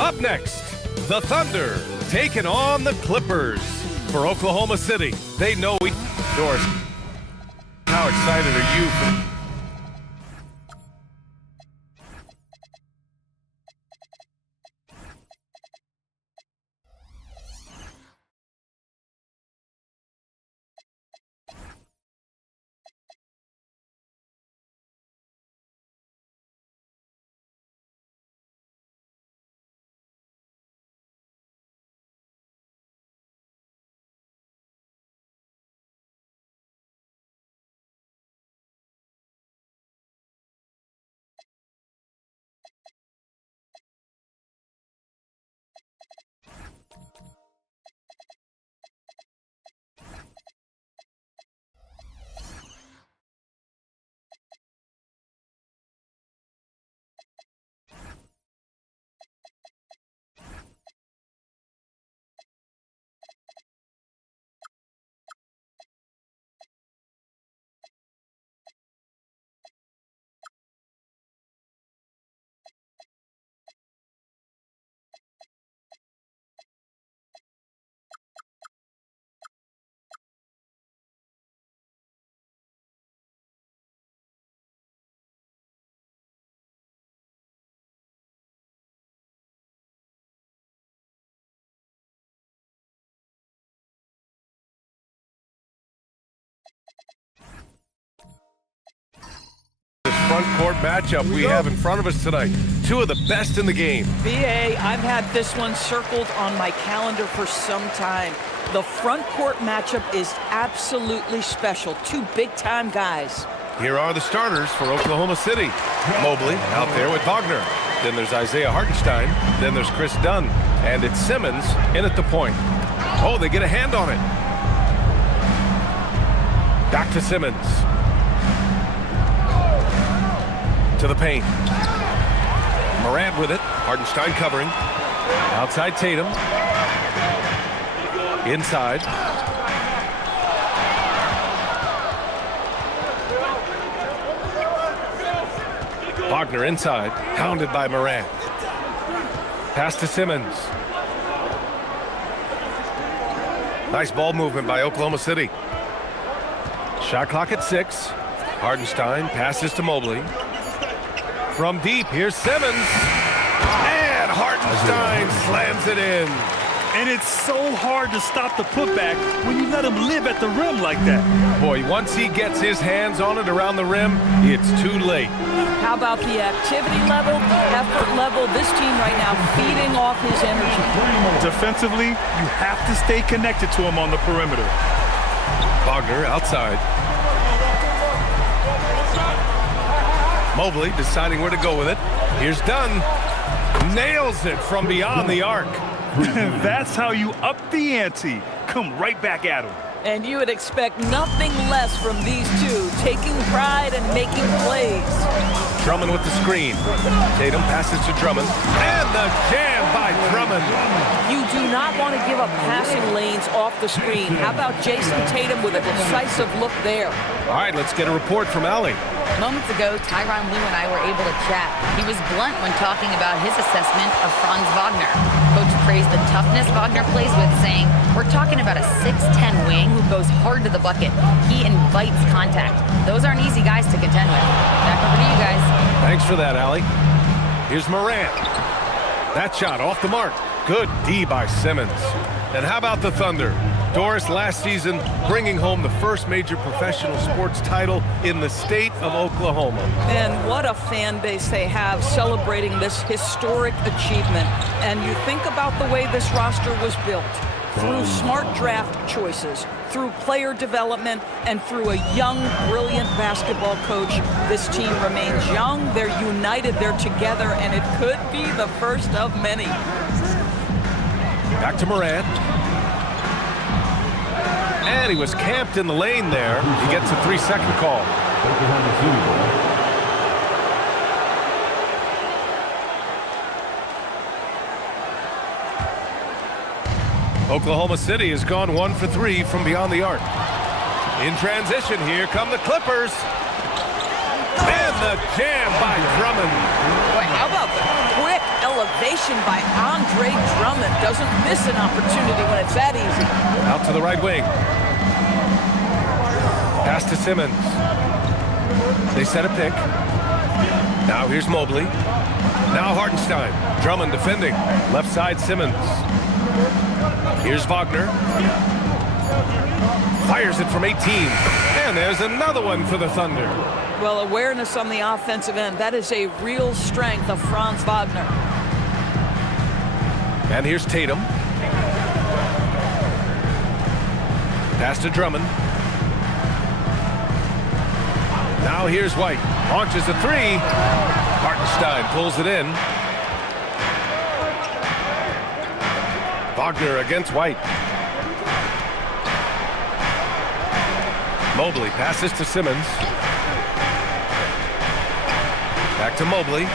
Up next, the Thunder taking on the Clippers. For Oklahoma City, they know each Doris. How excited are you for front court matchup we have in front of us tonight? Two of the best in the game. BA, I've had this one circled on my calendar for some time. The front court matchup is absolutely special. Two big-time guys. Here are the starters for Oklahoma City. Mobley out there with Wagner. Then there's Isaiah Hartenstein. Then there's Chris Dunn. And it's Simmons in at the point. Oh, they get a hand on it. Back to Simmons. To the paint. Morant with it. Hartenstein covering. Outside Tatum. Inside. Wagner inside. Hounded by Morant. Pass to Simmons. Nice ball movement by Oklahoma City. Shot clock at 6. Hartenstein passes to Mobley. From deep, here's Simmons. And Hartenstein slams it in. And it's so hard to stop the putback when you let him live at the rim like that. Boy, once he gets his hands on it around the rim, it's too late. How about the activity level, the effort level? This team right now feeding off his energy. Defensively, you have to stay connected to him on the perimeter. Wagner outside. Mobley deciding where to go with it. Here's Dunn. Nails it from beyond the arc. That's how you up the ante. Come right back at him. And you would expect nothing less from these two, taking pride and making plays. Drummond with the screen. Tatum passes to Drummond. And the jam by Drummond. You do not want to give up passing lanes off the screen. How about Jason Tatum with a decisive look there? All right, let's get a report from Allie. Moments ago, Tyronn Lue and I were able to chat. He was blunt when talking about his assessment of Franz Wagner. Coach praised the toughness Wagner plays with, saying, "We're talking about a 6'10" wing who goes hard to the bucket. He invites contact. Those aren't easy guys to contend with." Back over to you guys. Thanks for that, Allie. Here's Morant. That shot off the mark. Good D by Simmons. And how about the Thunder? Doris, last season, bringing home the first major professional sports title in the state of Oklahoma. And what a fan base they have celebrating this historic achievement. And you think about the way this roster was built. Through smart draft choices, through player development, and through a young, brilliant basketball coach, this team remains young, they're united, they're together, and it could be the first of many. Back to Morant. And he was camped in the lane there. He gets a 3-second call. Oklahoma City has gone 1 for 3 from beyond the arc. In transition, here come the Clippers. And the jam by Drummond. Boy, how about the quick elevation by Andre Drummond. Doesn't miss an opportunity when it's that easy. Out to the right wing. Pass to Simmons. They set a pick. Now here's Mobley. Now Hartenstein. Drummond defending. Left side Simmons. Here's Wagner. Fires it from 18. And there's another one for the Thunder. Well, awareness on the offensive end. That is a real strength of Franz Wagner. And here's Tatum. Pass to Drummond. Now here's White. Launches a three. Hartenstein pulls it in. Wagner against White. Mobley passes to Simmons. Back to Mobley.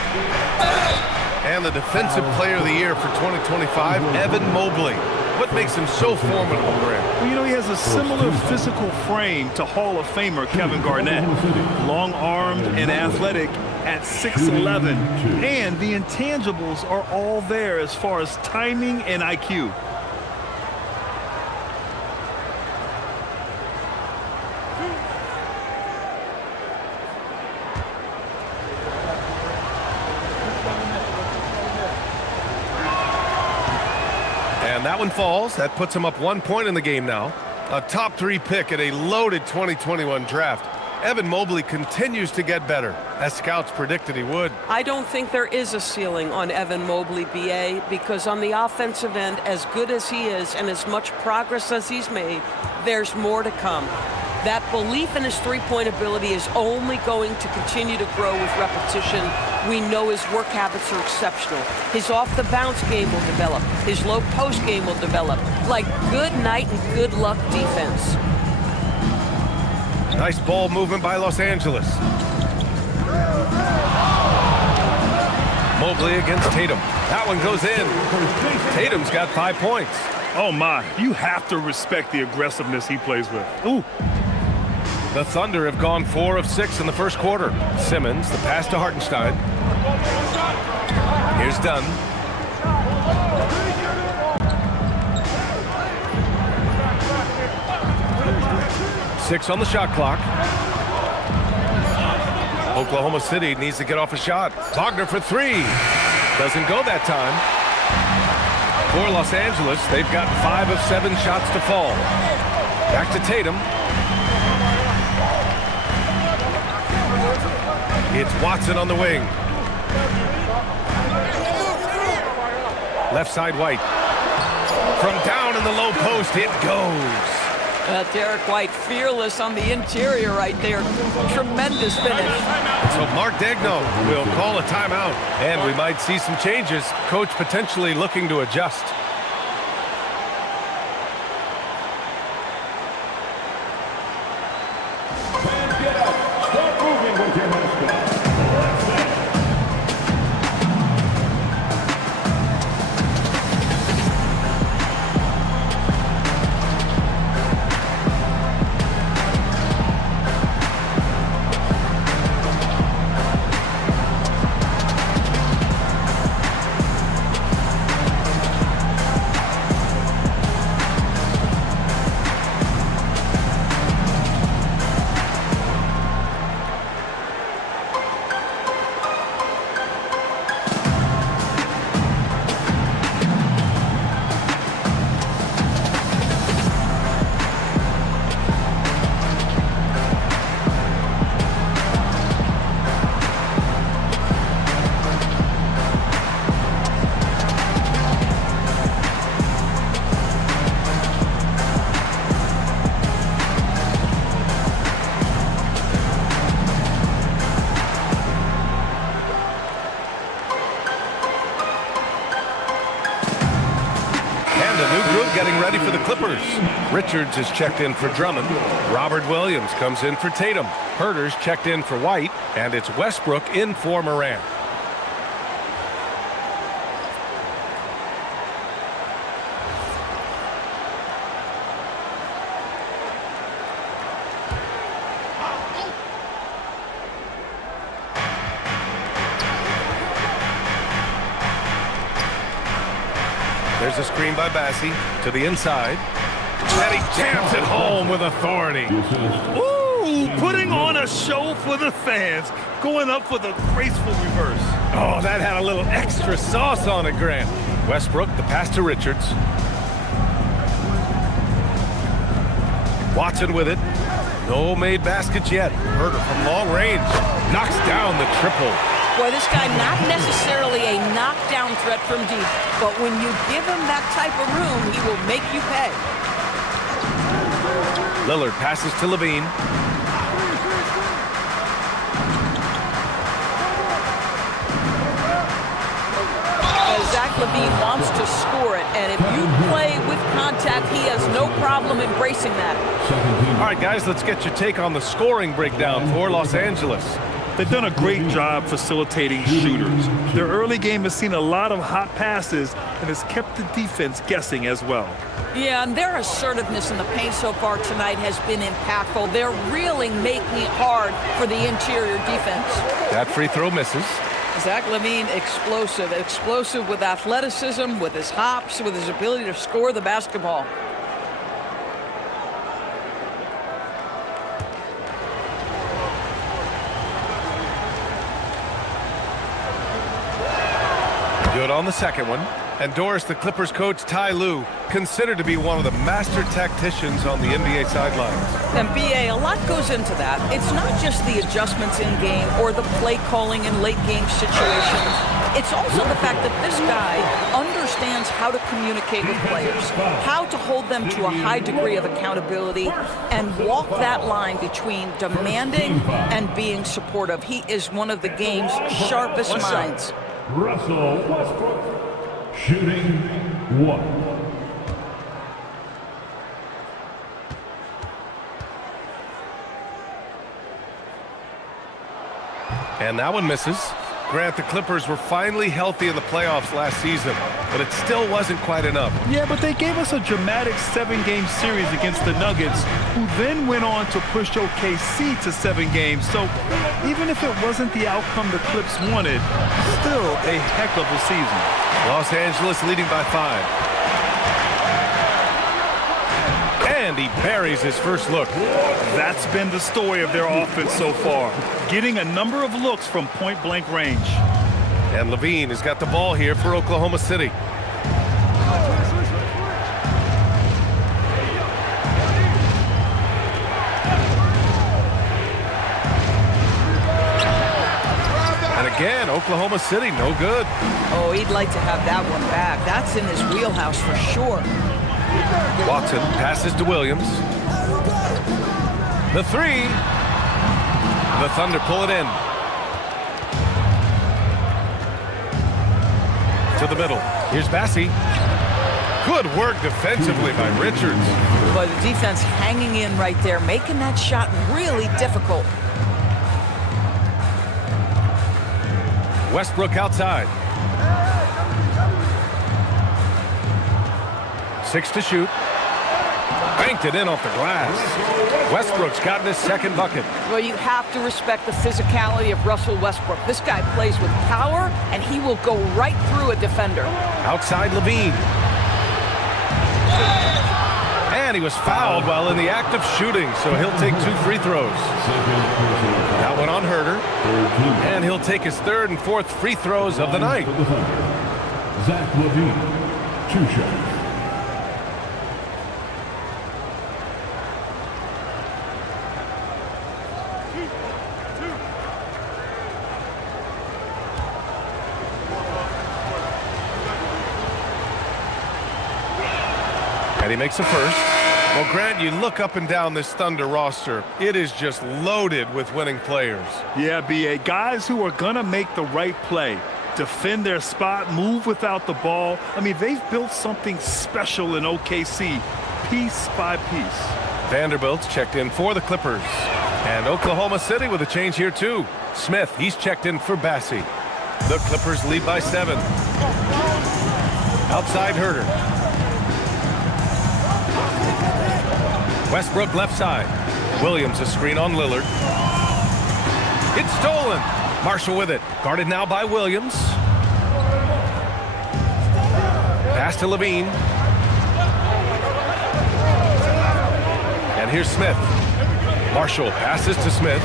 And the Defensive Player of the Year for 2025, Evan Mobley. What makes him so formidable, Grant? Well, you know, he has a similar physical frame to Hall of Famer Kevin Garnett. Long-armed and athletic at 6'11". And the intangibles are all there as far as timing and IQ. And that one falls. That puts him up 1 point in the game now. A top 3 pick at a loaded 2021 draft. Evan Mobley continues to get better, as scouts predicted he would. I don't think there is a ceiling on Evan Mobley, BA, because on the offensive end, as good as he is and as much progress as he's made, there's more to come. That belief in his three-point ability is only going to continue to grow with repetition. We know his work habits are exceptional. His off-the-bounce game will develop. His low-post game will develop. Like good night and good luck defense. Nice ball movement by Los Angeles. Mobley against Tatum. That one goes in. Tatum's got 5 points. Oh, my. You have to respect the aggressiveness he plays with. Ooh. The Thunder have gone 4 of 6 in the first quarter. Simmons, the pass to Hartenstein. Here's Dunn. Six on the shot clock. Oklahoma City needs to get off a shot. Wagner for 3. Doesn't go that time. For Los Angeles, they've got 5 of 7 shots to fall. Back to Tatum. It's Watson on the wing. Left side White. From down in the low post, it goes. Derek White, fearless on the interior right there. Tremendous finish. So Mark Daigneault will call a timeout, and we might see some changes. Coach potentially looking to adjust. Get up. Start moving with your mascot. Getting ready for the Clippers. Richards is checked in for Drummond. Robert Williams comes in for Tatum. Herter's checked in for White. And it's Westbrook in for Morant. There's a screen by Bassi to the inside. And he jams it home with authority. Ooh, putting on a show for the fans. Going up for the graceful reverse. Oh, that had a little extra sauce on it, Grant. Westbrook, the pass to Richards. Watson with it. No made baskets yet. Herder from long range knocks down the triple. Boy, this guy not necessarily a knockdown threat from deep, but when you give him that type of room, he will make you pay. Lillard passes to Levine. Zach LaVine wants to score it, and if you play with contact, he has no problem embracing that. All right, guys, let's get your take on the scoring breakdown for Los Angeles. They've done a great job facilitating shooters. Their early game has seen a lot of hot passes and has kept the defense guessing as well. Yeah, and their assertiveness in the paint so far tonight has been impactful. They're really making it hard for the interior defense. That free throw misses. Zach LaVine, explosive with athleticism, with his hops, with his ability to score the basketball. Good on the second one. And Doris, the Clippers coach, Ty Lue, considered to be one of the master tacticians on the NBA sidelines. And BA, a lot goes into that. It's not just the adjustments in game or the play calling in late game situations. It's also the fact that this guy understands how to communicate with players, how to hold them to a high degree of accountability, and walk that line between demanding and being supportive. He is one of the game's sharpest minds. Russell Westbrook, shooting 1. And that one misses. Grant, the Clippers were finally healthy in the playoffs last season, but it still wasn't quite enough. Yeah, but they gave us a dramatic 7-game series against the Nuggets, who then went on to push OKC to 7 games. So even if it wasn't the outcome the Clips wanted, still a heck of a season. Los Angeles leading by 5. And he buries his first look. That's been the story of their offense so far, getting a number of looks from point-blank range. And Levine has got the ball here for Oklahoma City. And again, Oklahoma City, no good. Oh, he'd like to have that one back. That's in his wheelhouse for sure. Watson passes to Williams. The three. The Thunder pull it in. To the middle. Here's Bassi. Good work defensively by Richards. But the defense hanging in right there, making that shot really difficult. Westbrook outside. 6 to shoot. Banked it in off the glass. Westbrook's gotten his second bucket. Well, you have to respect the physicality of Russell Westbrook. This guy plays with power, and he will go right through a defender. Outside Levine. And he was fouled while in the act of shooting, so he'll take 2 free throws. That one on Herder. And he'll take his 3rd and 4th free throws of the night. Zach LaVine, 2 shots. And he makes a first. Well, Grant, you look up and down this Thunder roster. It is just loaded with winning players. Yeah, BA, guys who are going to make the right play, defend their spot, move without the ball. I mean, they've built something special in OKC, piece by piece. Vanderbilt's checked in for the Clippers. And Oklahoma City with a change here, too. Smith, he's checked in for Bassi. The Clippers lead by 7. Outside Herder. Westbrook left side. Williams a screen on Lillard. It's stolen. Marshall with it. Guarded now by Williams. Pass to Levine. And here's Smith. Marshall passes to Smith.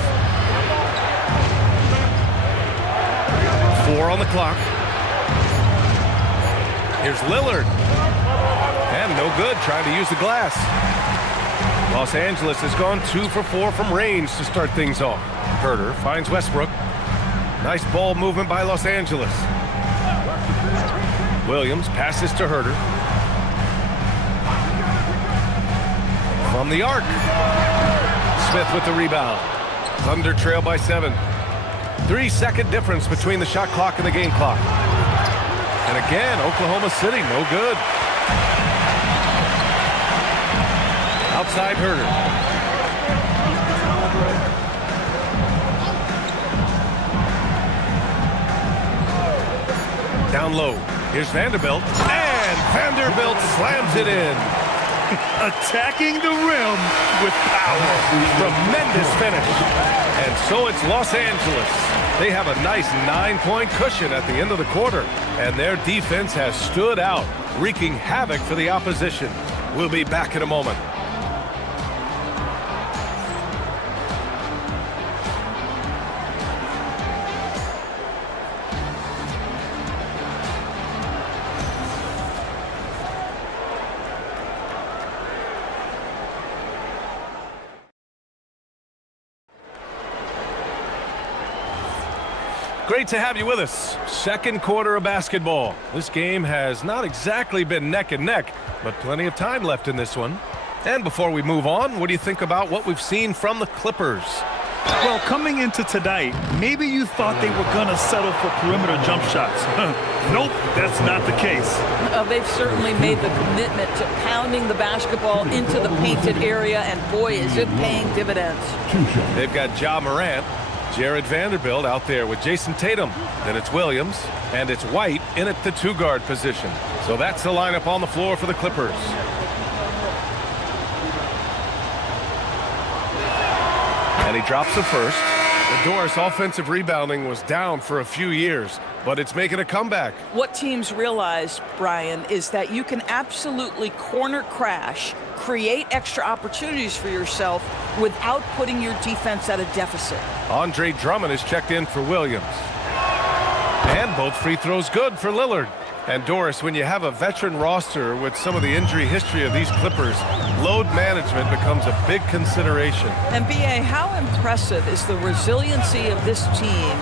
4 on the clock. Here's Lillard. And no good, trying to use the glass. Los Angeles has gone 2 for 4 from range to start things off. Herter finds Westbrook. Nice ball movement by Los Angeles. Williams passes to Herter. From the arc. Smith with the rebound. Thunder trail by 7. 3-second difference between the shot clock and the game clock. And again, Oklahoma City, no good. Outside Herter. Down low. Here's Vanderbilt. And Vanderbilt slams it in. Attacking the rim with power. Tremendous finish. And so it's Los Angeles. They have a nice 9-point cushion at the end of the quarter. And their defense has stood out, wreaking havoc for the opposition. We'll be back in a moment. Great to have you with us. Second quarter of basketball. This game has not exactly been neck and neck, but plenty of time left in this one. And before we move on, what do you think about what we've seen from the Clippers? Well, coming into tonight, maybe you thought they were going to settle for perimeter jump shots. Nope, that's not the case. They've certainly made the commitment to pounding the basketball into the painted area, and boy, is it paying dividends. They've got Ja Morant, Jared Vanderbilt out there with Jason Tatum. Then it's Williams, and it's White in at the 2-guard position. So that's the lineup on the floor for the Clippers. And he drops the first. The Doris offensive rebounding was down for a few years, but it's making a comeback. What teams realize, Brian, is that you can absolutely corner crash, create extra opportunities for yourself without putting your defense at a deficit. Andre Drummond is checked in for Williams. And both free throws good for Lillard. And Doris, when you have a veteran roster with some of the injury history of these Clippers, load management becomes a big consideration. And B.A., how impressive is the resiliency of this team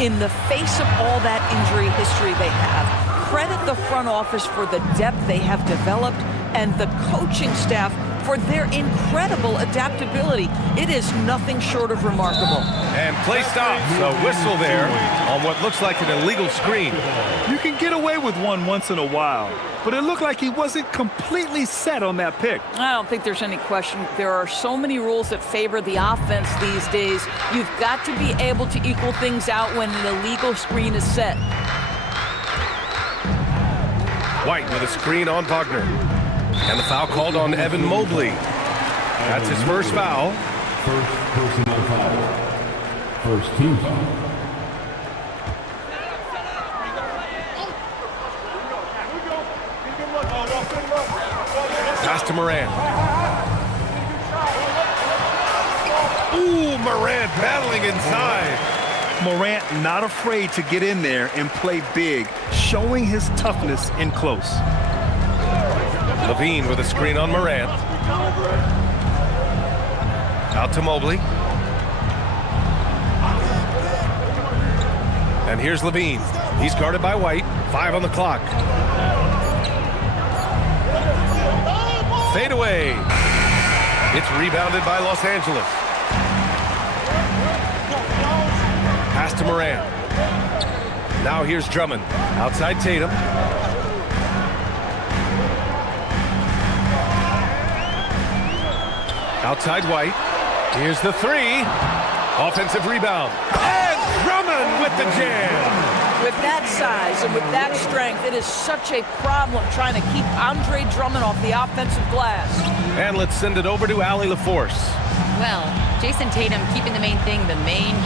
in the face of all that injury history they have? Credit the front office for the depth they have developed and the coaching staff for their incredible adaptability. It is nothing short of remarkable. And play stops. A whistle there on what looks like an illegal screen. You can get away with one once in a while, but it looked like he wasn't completely set on that pick. I don't think there's any question. There are so many rules that favor the offense these days. You've got to be able to equal things out when an illegal screen is set. White with a screen on Wagner. And the foul called on Evan Mobley. That's his first foul. First personal foul. First team foul. Pass to Morant. Ooh, Morant battling inside. Morant not afraid to get in there and play big, showing his toughness in close. Levine with a screen on Morant. Out to Mobley. And here's Levine. He's guarded by White. 5 on the clock. Fade away. It's rebounded by Los Angeles. Pass to Morant. Now here's Drummond. Outside Tatum. Outside White. Here's the 3. Offensive rebound. And Drummond with the jam. With that size and with that strength, it is such a problem trying to keep Andre Drummond off the offensive glass. And let's send it over to Allie LaForce. Well, Jason Tatum keeping the main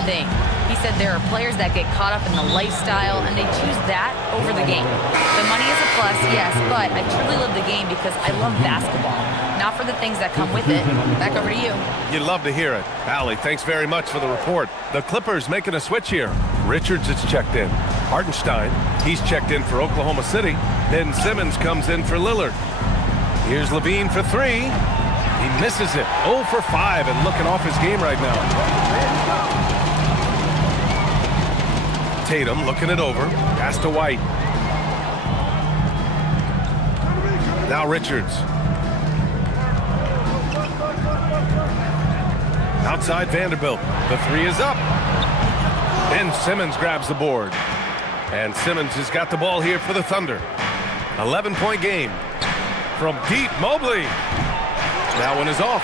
thing. He said there are players that get caught up in the lifestyle and they choose that over the game. The money is a plus, yes, but I truly love the game because I love basketball, not for the things that come with it. Back over to you. You'd love to hear it. Allie, thanks very much for the report. The Clippers making a switch here. Richards is checked in. Hartenstein, he's checked in for Oklahoma City. Then Simmons comes in for Lillard. Here's Levine for three. He misses it. 0 for 5 and looking off his game right now. Tatum looking it over. Pass to White. Now Richards. Outside Vanderbilt. The three is up. Then Simmons grabs the board. And Simmons has got the ball here for the Thunder. 11-point game. From deep, Mobley. That one is off.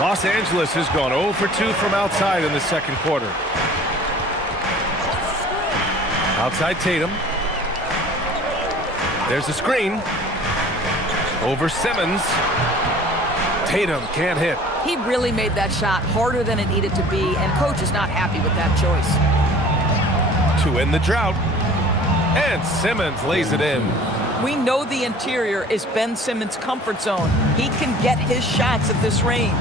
Los Angeles has gone 0 for 2 from outside in the second quarter. Outside Tatum. There's a screen. Over Simmons. Tatum can't hit. He really made that shot harder than it needed to be, and coach is not happy with that choice. To end the drought. And Simmons lays it in. We know the interior is Ben Simmons' comfort zone. He can get his shots at this range.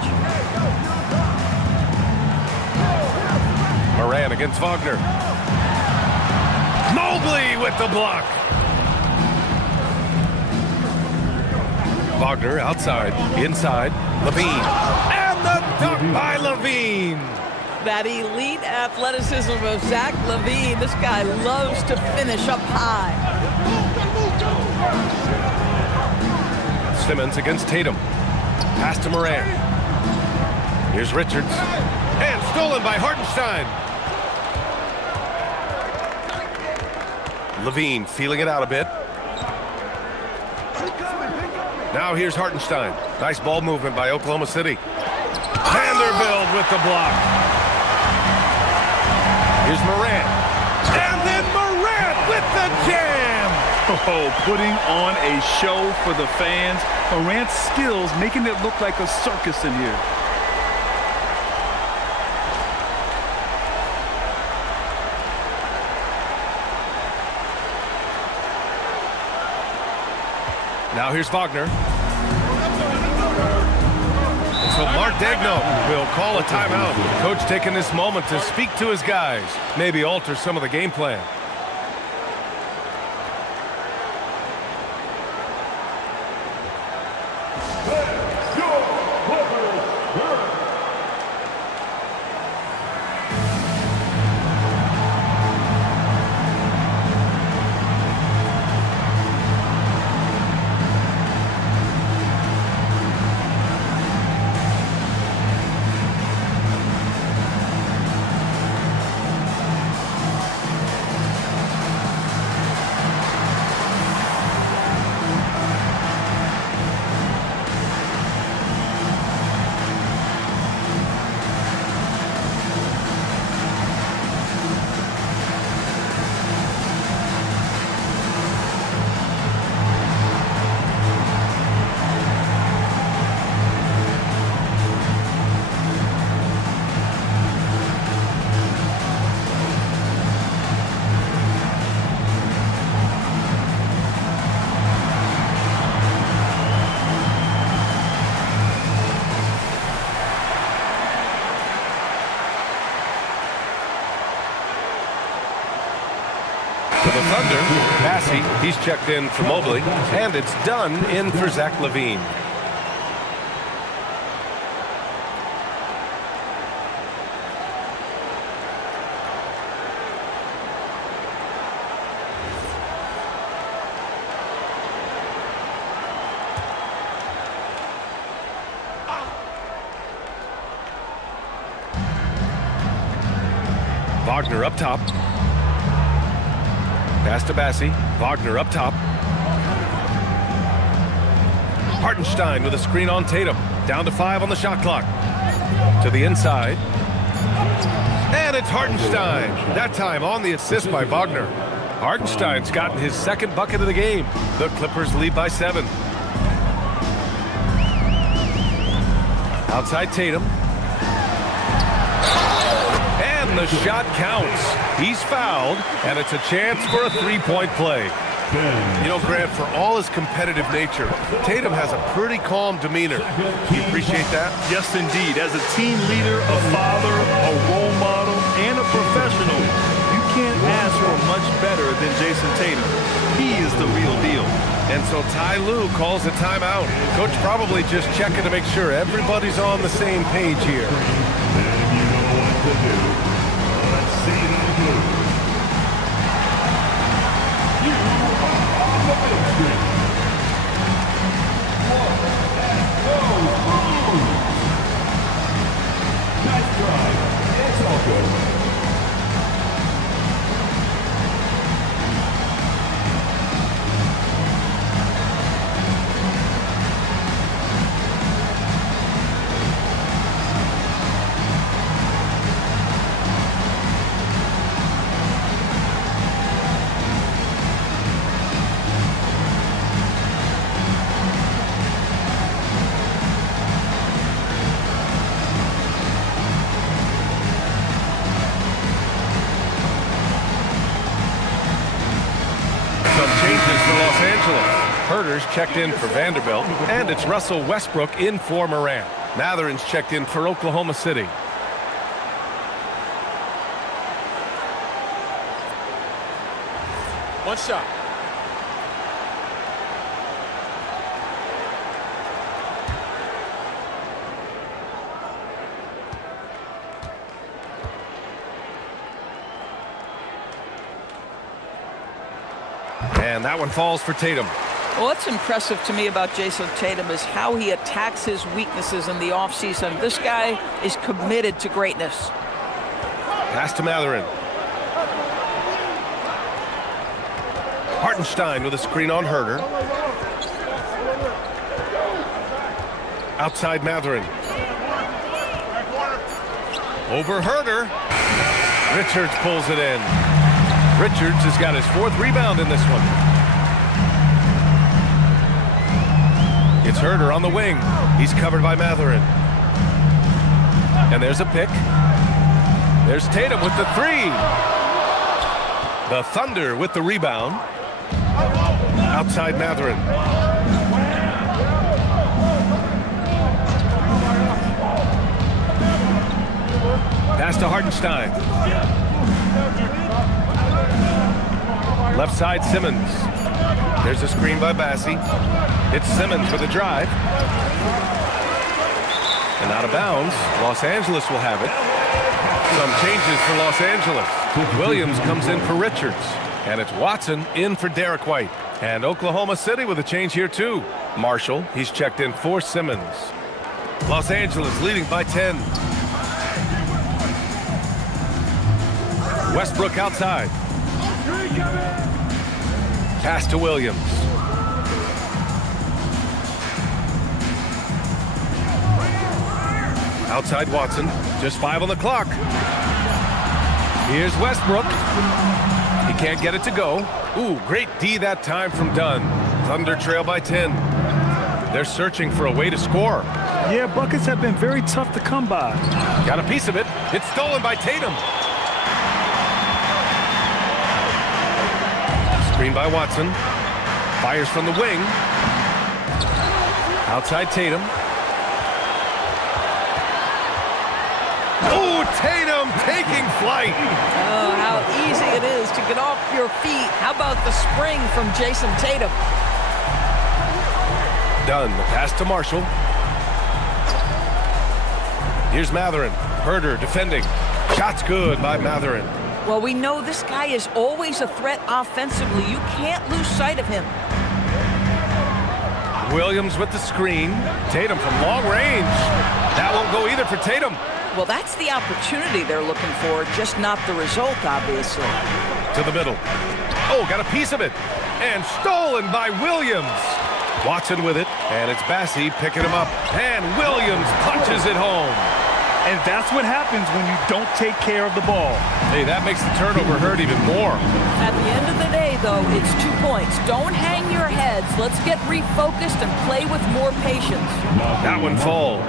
Moran against Wagner. Mobley with the block. Wagner outside, inside, Levine. And the dunk by Levine. That elite athleticism of Zach Levine. This guy loves to finish up high. Simmons against Tatum. Pass to Moran. Here's Richards. And stolen by Hartenstein. Levine feeling it out a bit. Now here's Hartenstein. Nice ball movement by Oklahoma City. Vanderbilt with the block. Here's Morant. And then Morant with the jam. Oh, putting on a show for the fans. Morant's skills making it look like a circus in here. Now here's Wagner. So Mark Daigneault will call a timeout. Coach taking this moment to speak to his guys. Maybe alter some of the game plan. For the Thunder, Massey, he's checked in for Mobley, and it's done in for Zach Levine. Wagner up top. Pass to Bassi. Wagner up top. Hartenstein with a screen on Tatum. Down to 5 on the shot clock. To the inside. And it's Hartenstein. That time on the assist by Wagner. Hartenstein's gotten his second bucket of the game. The Clippers lead by 7. Outside Tatum. And the shot counts. He's fouled, and it's a chance for a three-point play. You know, Grant, for all his competitive nature, Tatum has a pretty calm demeanor. Do you appreciate that? Yes, indeed. As a team leader, a father, a role model, and a professional, you can't ask for much better than Jason Tatum. He is the real deal. And so Ty Lue calls a timeout. Coach probably just checking to make sure everybody's on the same page here. And you know what to do. Let's see that move. You are on the big screen. Nice drive. It's all good. Herter's checked in for Vanderbilt, and it's Russell Westbrook in for Morant. Matherin's checked in for Oklahoma City. One shot. And that one falls for Tatum. Well, what's impressive to me about Jason Tatum is how he attacks his weaknesses in the offseason. This guy is committed to greatness. Pass to Matherin. Hartenstein with a screen on Herter. Outside Matherin. Over Herter. Richards pulls it in. Richards has got his fourth rebound in this one. It's Herter on the wing. He's covered by Matherin. And there's a pick. There's Tatum with the three. The Thunder with the rebound. Outside Matherin. Pass to Hartenstein. Left side Simmons. There's a screen by Bassie. It's Simmons with a drive. And out of bounds. Los Angeles will have it. Some changes for Los Angeles. Williams comes in for Richards. And it's Watson in for Derek White. And Oklahoma City with a change here too. Marshall, he's checked in for Simmons. Los Angeles leading by 10. Westbrook outside. Pass to Williams. Outside Watson. Just 5 on the clock. Here's Westbrook. He can't get it to go. Ooh, great D that time from Dunn. Thunder trail by 10. They're searching for a way to score. Yeah, buckets have been very tough to come by. Got a piece of it. It's stolen by Tatum. Screen by Watson. Fires from the wing. Outside Tatum. Oh, Tatum taking flight. Oh, how easy it is to get off your feet. How about the spring from Jason Tatum? Done. The pass to Marshall. Here's Matherin. Herter defending. Shot's good by Matherin. Well, we know this guy is always a threat offensively. You can't lose sight of him. Williams with the screen. Tatum from long range. That won't go either for Tatum. Well, that's the opportunity they're looking for, just not the result, obviously. To the middle. Oh, got a piece of it. And stolen by Williams. Watson with it. And it's Bassie picking him up. And Williams punches it home. And that's what happens when you don't take care of the ball. Hey, that makes the turnover hurt even more. At the end of the day, though, it's 2 points. Don't hang your heads. Let's get refocused and play with more patience. That one falls.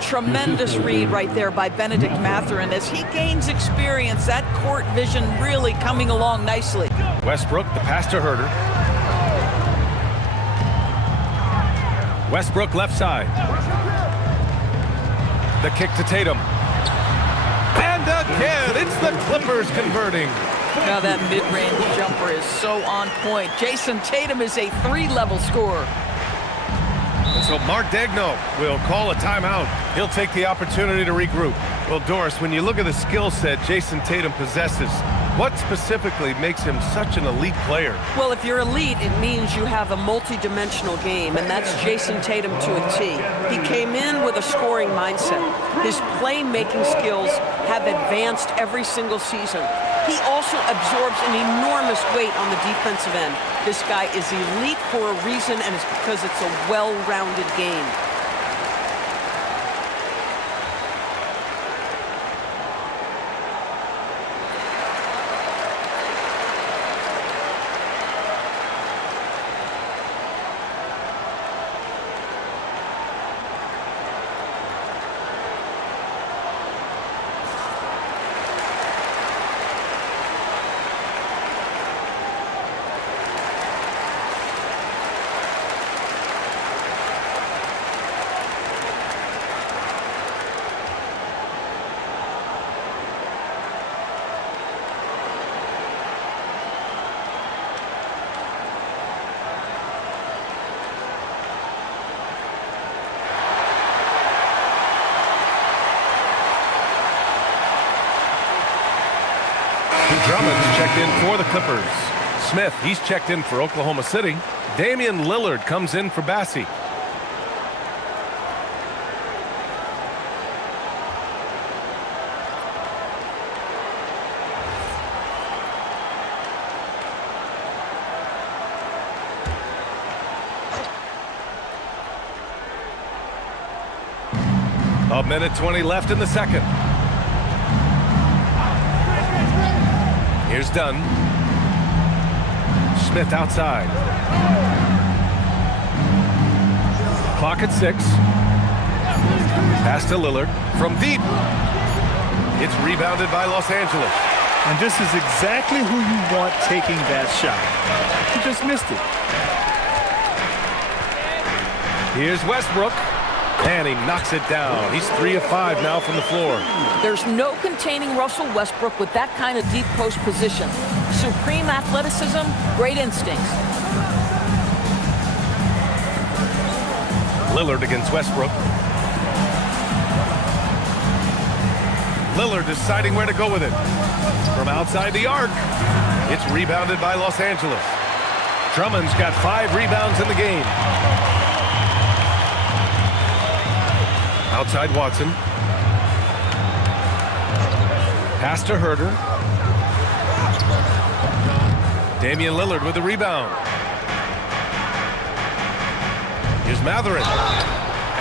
Tremendous read right there by Benedict Mathurin. As he gains experience, that court vision really coming along nicely. Westbrook, the pass to Herter. Westbrook left side. The kick to Tatum. And again, it's the Clippers converting. Now that mid-range jumper is so on point. Jason Tatum is a 3-level scorer. And so Mark Daigneault will call a timeout. He'll take the opportunity to regroup. Well, Doris, when you look at the skill set Jason Tatum possesses, what specifically makes him such an elite player? Well, if you're elite, it means you have a multi-dimensional game, and that's Jason Tatum to a T. He came in with a scoring mindset. His playmaking skills have advanced every single season. He also absorbs an enormous weight on the defensive end. This guy is elite for a reason, and it's because it's a well-rounded game. Drummond's checked in for the Clippers. Smith, he's checked in for Oklahoma City. Damian Lillard comes in for Bassie. A minute 20 left in the second. Here's Dunn. Smith outside. Clock at 6. Pass to Lillard from deep. It's rebounded by Los Angeles. And this is exactly who you want taking that shot. He just missed it. Here's Westbrook. And he knocks it down. He's 3 of 5 now from the floor. There's no containing Russell Westbrook with that kind of deep post position. Supreme athleticism, great instincts. Lillard against Westbrook. Lillard deciding where to go with it. From outside the arc. It's rebounded by Los Angeles. Drummond's got 5 rebounds in the game. Outside Watson. Pass to Herter. Damian Lillard with the rebound. Here's Mathurin.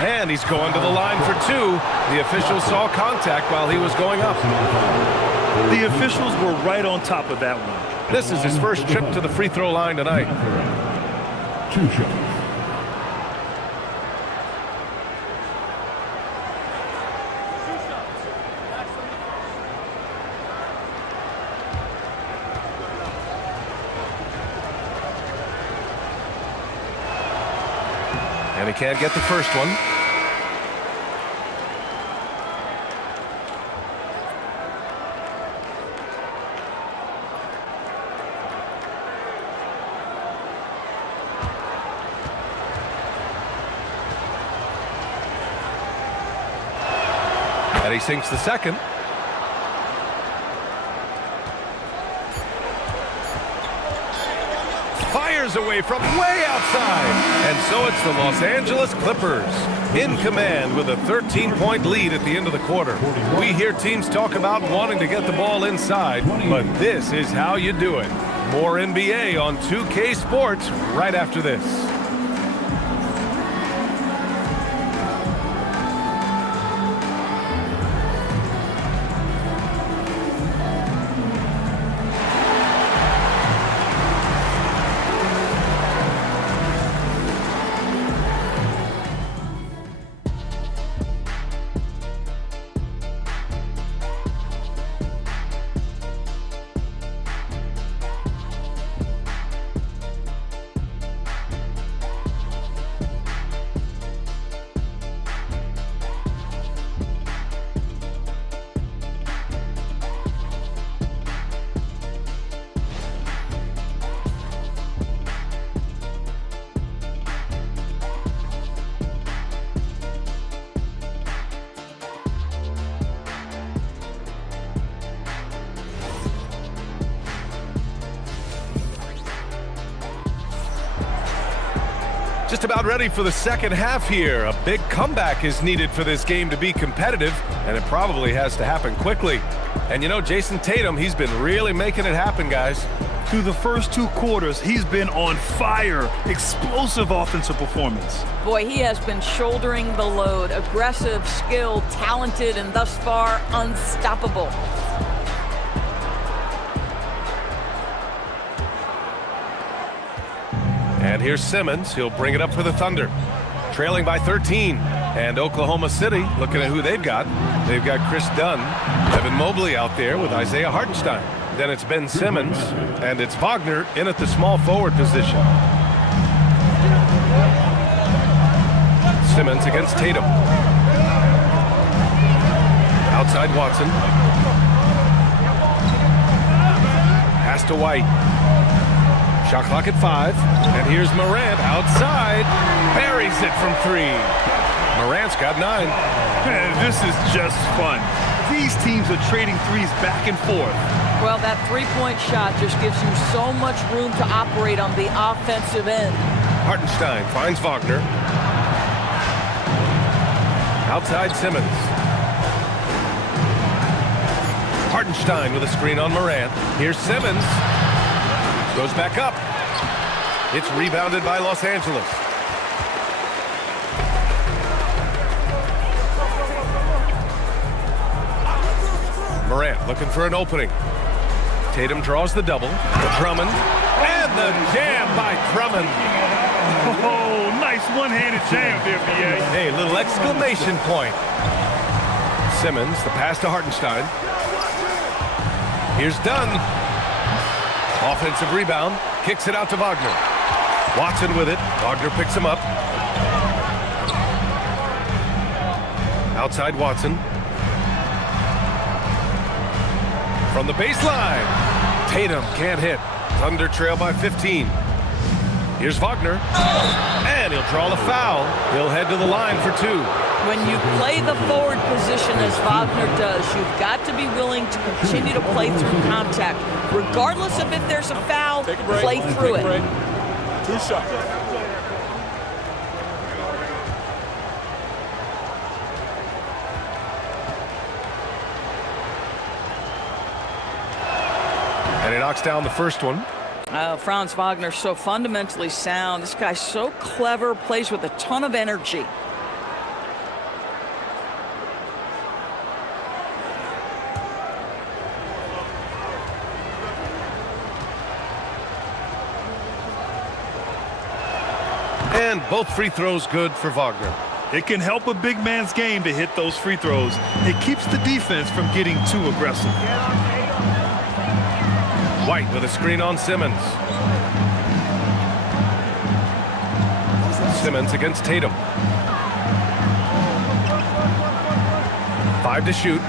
And he's going to the line for 2. The officials saw contact while he was going up. The officials were right on top of that one. This is his first trip to the free throw line tonight. 2 shots. And he can't get the first one. And he sinks the second. Fires away from way outside. And so it's the Los Angeles Clippers in command with a 13-point lead at the end of the quarter. We hear teams talk about wanting to get the ball inside, but this is how you do it. More NBA on 2K Sports right after this. Just about ready for the second half here. A big comeback is needed for this game to be competitive, and it probably has to happen quickly. And you know, Jason Tatum, he's been really making it happen, guys. Through the first 2 quarters, he's been on fire. Explosive offensive performance. Boy, he has been shouldering the load. Aggressive, skilled, talented, and thus far, unstoppable. And here's Simmons. He'll bring it up for the Thunder. Trailing by 13. And Oklahoma City, looking at who they've got. They've got Chris Dunn, Evan Mobley out there with Isaiah Hartenstein. Then it's Ben Simmons, and it's Wagner in at the small forward position. Simmons against Tatum. Outside Watson. Pass to White. Shot clock at 5, and here's Morant outside. Buries it from 3. Morant's got 9. Man, this is just fun. These teams are trading threes back and forth. Well, that three-point shot just gives you so much room to operate on the offensive end. Hartenstein finds Wagner. Outside Simmons. Hartenstein with a screen on Morant. Here's Simmons. Goes back up. It's rebounded by Los Angeles. Morant looking for an opening. Tatum draws the double. Drummond. And the jam by Drummond. Oh, nice one-handed jam there, BA. Hey, little exclamation point. Simmons, the pass to Hartenstein. Here's Dunn. Offensive rebound, kicks it out to Wagner. Watson with it. Wagner picks him up. Outside Watson. From the baseline. Tatum can't hit. Thunder trail by 15. Here's Wagner. And he'll draw the foul. He'll head to the line for 2. When you play the forward position as Wagner does, you've got to be willing to continue to play through contact. Regardless of if there's a foul, play through it. 2 shots. And he knocks down the first one. Franz Wagner, so fundamentally sound. This guy's so clever, plays with a ton of energy. And both free throws good for Wagner. It can help a big man's game to hit those free throws. It keeps the defense from getting too aggressive. White with a screen on Simmons. Simmons against Tatum. 5 to shoot.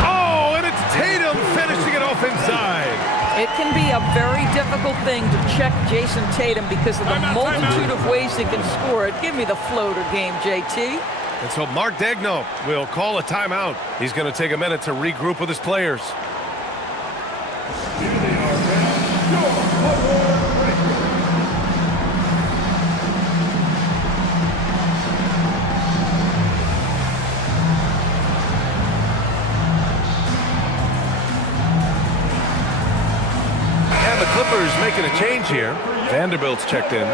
Oh, and it's Tatum finishing it off inside. It can be a very difficult thing to check Jason Tatum because of the multitude of ways he can score it. Give me the floater game, JT. And so Mark Daigneault will call a timeout. He's going to take a minute to regroup with his players. Here they are, fans. Your And the Clippers making a change here. Vanderbilt's checked in.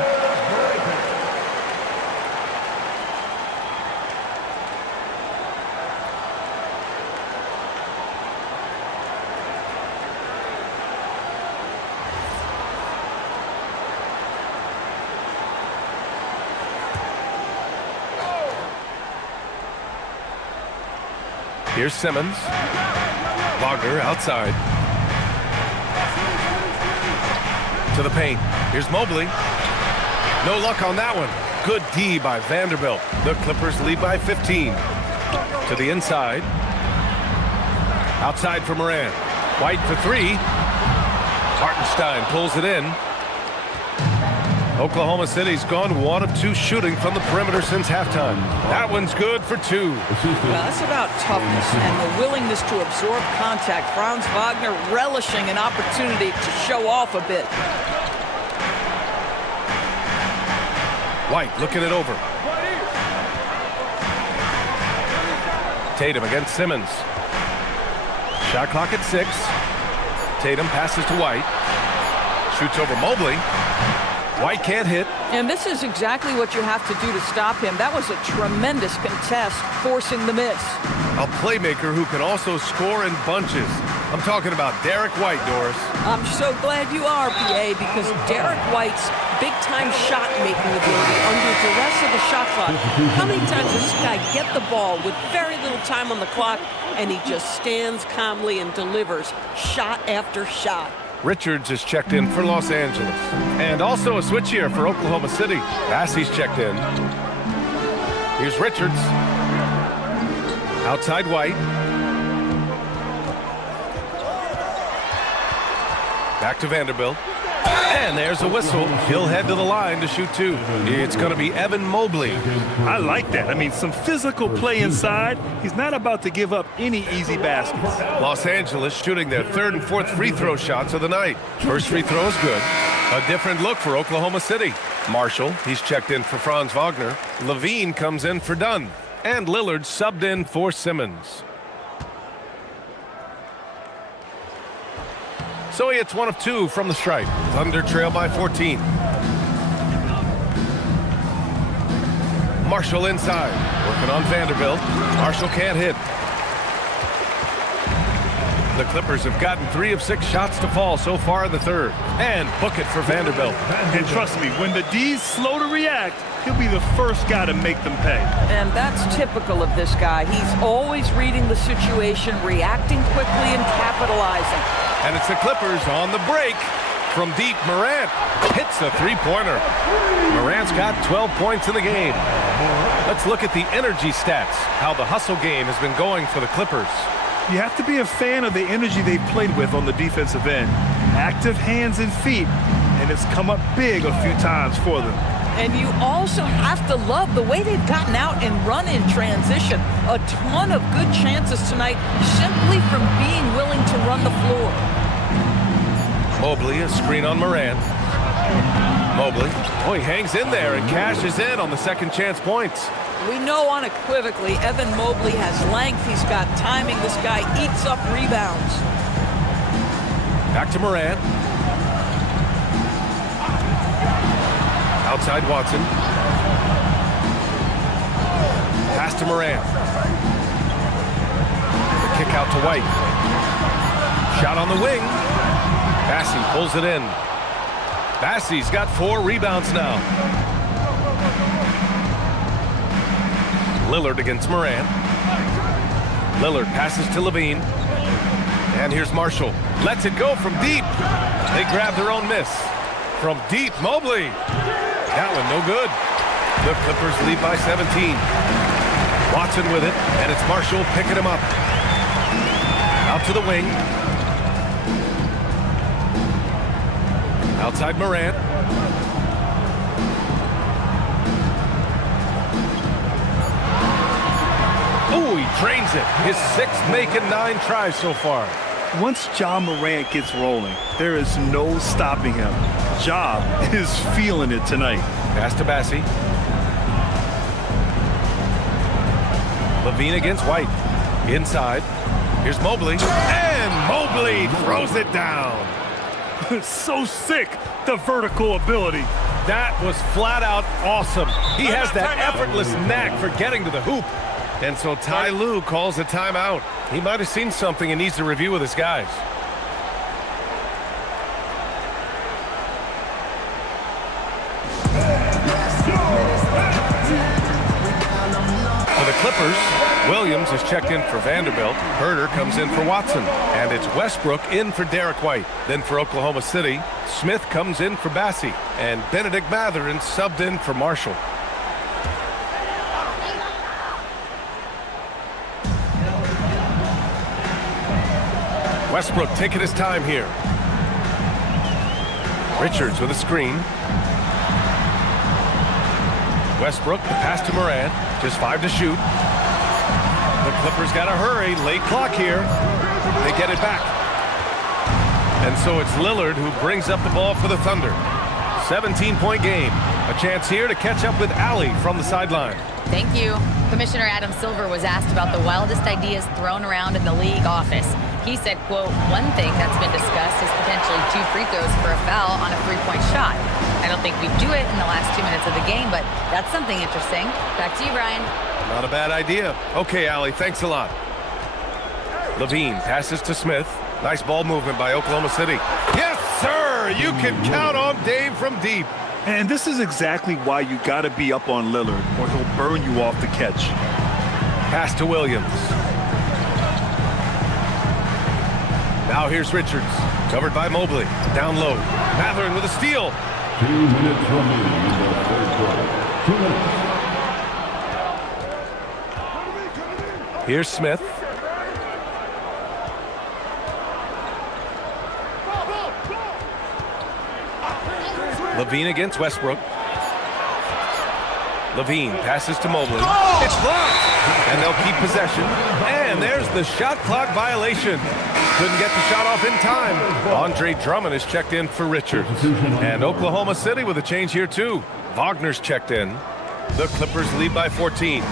Here's Simmons. Wagner outside. To the paint. Here's Mobley. No luck on that one. Good D by Vanderbilt. The Clippers lead by 15. To the inside. Outside for Morant. White for 3. Hartenstein pulls it in. Oklahoma City's gone 1 of 2 shooting from the perimeter since halftime. That one's good for 2. Well, that's about toughness and the willingness to absorb contact. Franz Wagner relishing an opportunity to show off a bit. White looking it over. Tatum against Simmons. Shot clock at 6. Tatum passes to White. Shoots over Mobley. White can't hit. And this is exactly what you have to do to stop him. That was a tremendous contest, forcing the miss. A playmaker who can also score in bunches. I'm talking about Derek White, Doris. I'm so glad you are, PA, because Derek White's big-time shot-making ability under duress of the shot clock. How many times does this guy get the ball with very little time on the clock, and he just stands calmly and delivers shot after shot? Richards is checked in for Los Angeles. And also a switch here for Oklahoma City. Bassey's checked in. Here's Richards. Outside White. Back to Vanderbilt. And there's a whistle. He'll head to the line to shoot 2. It's going to be Evan Mobley. I like that. I mean, some physical play inside. He's not about to give up any easy baskets. Los Angeles shooting their 3rd and 4th free throw shots of the night. First free throw is good. A different look for Oklahoma City. Marshall, he's checked in for Franz Wagner. Levine comes in for Dunn. And Lillard subbed in for Simmons. So he hits 1 of 2 from the stripe. Thunder trail by 14. Marshall inside, working on Vanderbilt. Marshall can't hit. The Clippers have gotten 3 of 6 shots to fall so far in the 3rd. And book it for Vanderbilt. And trust me, when the D's slow to react, he'll be the first guy to make them pay. And that's typical of this guy. He's always reading the situation, reacting quickly and capitalizing. And it's the Clippers on the break. From deep, Morant hits the three-pointer. Morant's got 12 points in the game. Let's look at the energy stats, how the hustle game has been going for the Clippers. You have to be a fan of the energy they've played with on the defensive end. Active hands and feet, and it's come up big a few times for them. And you also have to love the way they've gotten out and run in transition. A ton of good chances tonight simply from being willing to run the floor. Mobley, a screen on Morant. Mobley, oh, he hangs in there and cashes in on the second chance points. We know unequivocally Evan Mobley has length. He's got timing. This guy eats up rebounds. Back to Morant. Outside Watson. Pass to Morant. The kick out to White. Shot on the wing. Bassey pulls it in. Bassey's got 4 rebounds now. Lillard against Morant. Lillard passes to Levine. And here's Marshall. Lets it go from deep. They grab their own miss. From deep, Mobley. That one no good. The Clippers lead by 17. Watson with it, and it's Marshall picking him up. Out to the wing. Outside Morant. Oh, he drains it. His 6th making 9 tries so far. Once Ja Morant gets rolling, there is no stopping him. Ja is feeling it tonight. Pass to Bassey. Levine against White. Inside. Here's Mobley. And Mobley throws it down. So sick, the vertical ability. That was flat out awesome. He has that effortless knack for getting to the hoop. And so Ty Lue calls a timeout. He might have seen something and needs to review with his guys. For the Clippers, Williams is checked in for Vanderbilt. Herter comes in for Watson. And it's Westbrook in for Derek White. Then for Oklahoma City, Smith comes in for Bassey. And Benedict Mathurin subbed in for Marshall. Westbrook taking his time here. Richards with a screen. Westbrook, the pass to Morant. Just 5 to shoot. The Clippers got to hurry. Late clock here. They get it back. And so it's Lillard who brings up the ball for the Thunder. 17-point game. A chance here to catch up with Allie from the sideline. Thank you. Commissioner Adam Silver was asked about the wildest ideas thrown around in the league office. He said, quote, one thing that's been discussed is potentially 2 free throws for a foul on a 3-point shot. I don't think we'd do it in the last 2 minutes of the game, but that's something interesting. Back to you, Brian. Not a bad idea. Okay, Allie, thanks a lot. Levine passes to Smith. Nice ball movement by Oklahoma City. Yes, sir! You can count on Dave from deep. And this is exactly why you got to be up on Lillard, or he'll burn you off the catch. Pass to Williams. Now here's Richards, covered by Mobley. Down low. Matherin with a steal. 2 minutes remaining in the third quarter. 2 minutes. Here's Smith. Levine against Westbrook. Levine passes to Mobley. It's blocked! And they'll keep possession. And there's the shot clock violation. Couldn't get the shot off in time. Andre Drummond is checked in for Richards. And Oklahoma City with a change here too. Wagner's checked in. The Clippers lead by 14.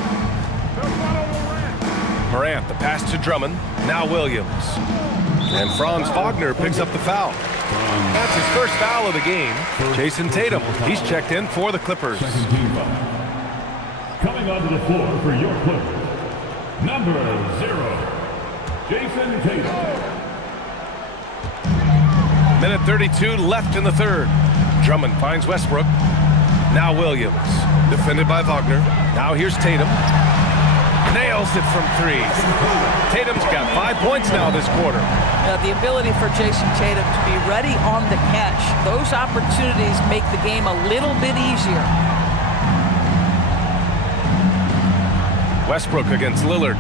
Morant, the pass to Drummond. Now Williams. And Franz Wagner picks up the foul. That's his first foul of the game. Jason Tatum, he's checked in for the Clippers. Second team foul. Coming onto the floor for your Clippers, number 0, Jason Tatum. Minute 32 left in the third. Drummond finds Westbrook. Now Williams, defended by Wagner. Now here's Tatum. Nails it from 3. Tatum's got 5 points now this quarter. The ability for Jason Tatum to be ready on the catch. Those opportunities make the game a little bit easier. Westbrook against Lillard.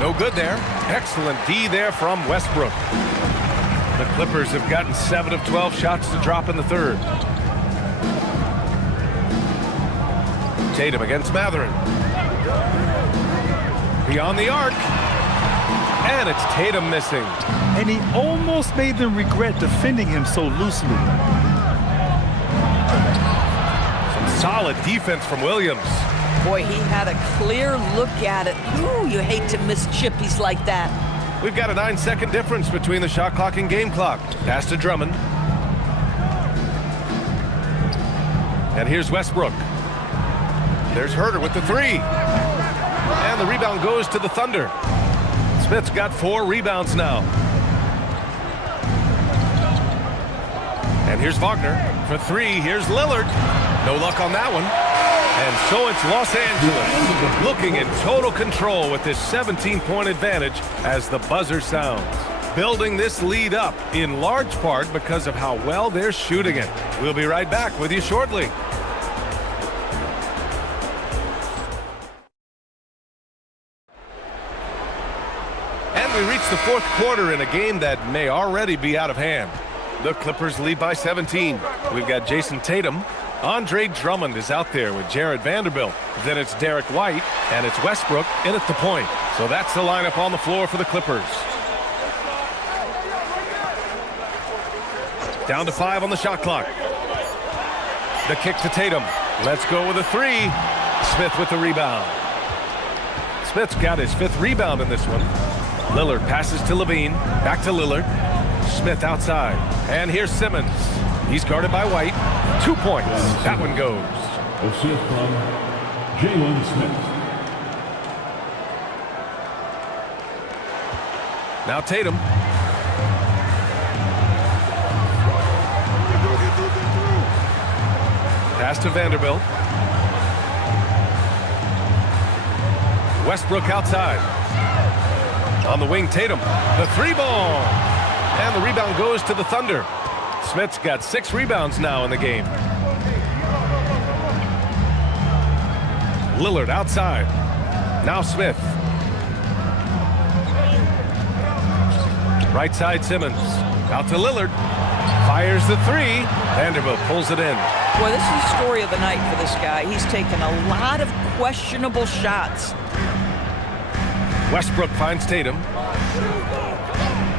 No good there. Excellent D there from Westbrook. The Clippers have gotten 7 of 12 shots to drop in the third. Tatum against Matherin. Beyond the arc. And it's Tatum missing. And he almost made them regret defending him so loosely. Some solid defense from Williams. Boy, he had a clear look at it. Ooh, you hate to miss chippies like that. We've got a 9-second difference between the shot clock and game clock. Pass to Drummond. And here's Westbrook. There's Herter with the 3. And the rebound goes to the Thunder. Smith's got 4 rebounds now. And here's Wagner for 3. Here's Lillard. No luck on that one. And so it's Los Angeles looking in total control with this 17-point advantage as the buzzer sounds. Building this lead up in large part because of how well they're shooting it. We'll be right back with you shortly. We reach the fourth quarter in a game that may already be out of hand. The Clippers lead by 17. We've got Jason Tatum. Andre Drummond is out there with Jared Vanderbilt. Then it's Derek White, and it's Westbrook in at the point. So that's the lineup on the floor for the Clippers. Down to 5 on the shot clock. The kick to Tatum. Let's go with a 3. Smith with the rebound. Smith's got his 5th rebound in this one. Lillard passes to Levine. Back to Lillard. Smith outside. And here's Simmons. He's guarded by White. 2 points. That one goes. Assist from Jalen Smith. Now Tatum. Pass to Vanderbilt. Westbrook outside. On the wing, Tatum. The 3 ball. And the rebound goes to the Thunder. Smith's got 6 rebounds now in the game. Lillard outside. Now Smith. Right side, Simmons. Out to Lillard. Fires the 3. Vanderbilt pulls it in. Boy, this is the story of the night for this guy. He's taken a lot of questionable shots. Westbrook finds Tatum.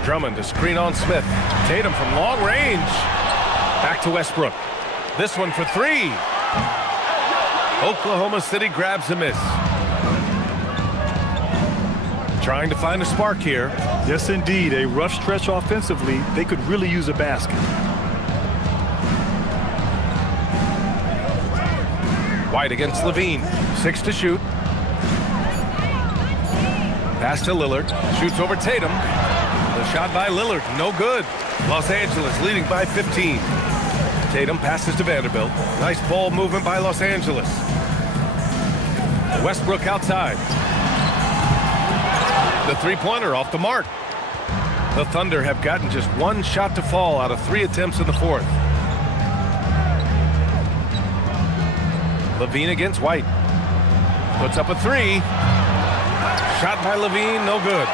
Drummond to screen on Smith. Tatum from long range. Back to Westbrook. This one for three. Oklahoma City grabs a miss. Trying to find a spark here. Yes, indeed. A rough stretch offensively. They could really use a basket. White against Levine. 6 to shoot. Pass to Lillard. Shoots over Tatum. The shot by Lillard. No good. Los Angeles leading by 15. Tatum passes to Vanderbilt. Nice ball movement by Los Angeles. Westbrook outside. The three-pointer off the mark. The Thunder have gotten just one shot to fall out of 3 attempts in the fourth. Levine against White. Puts up a three. Shot by Levine, no good.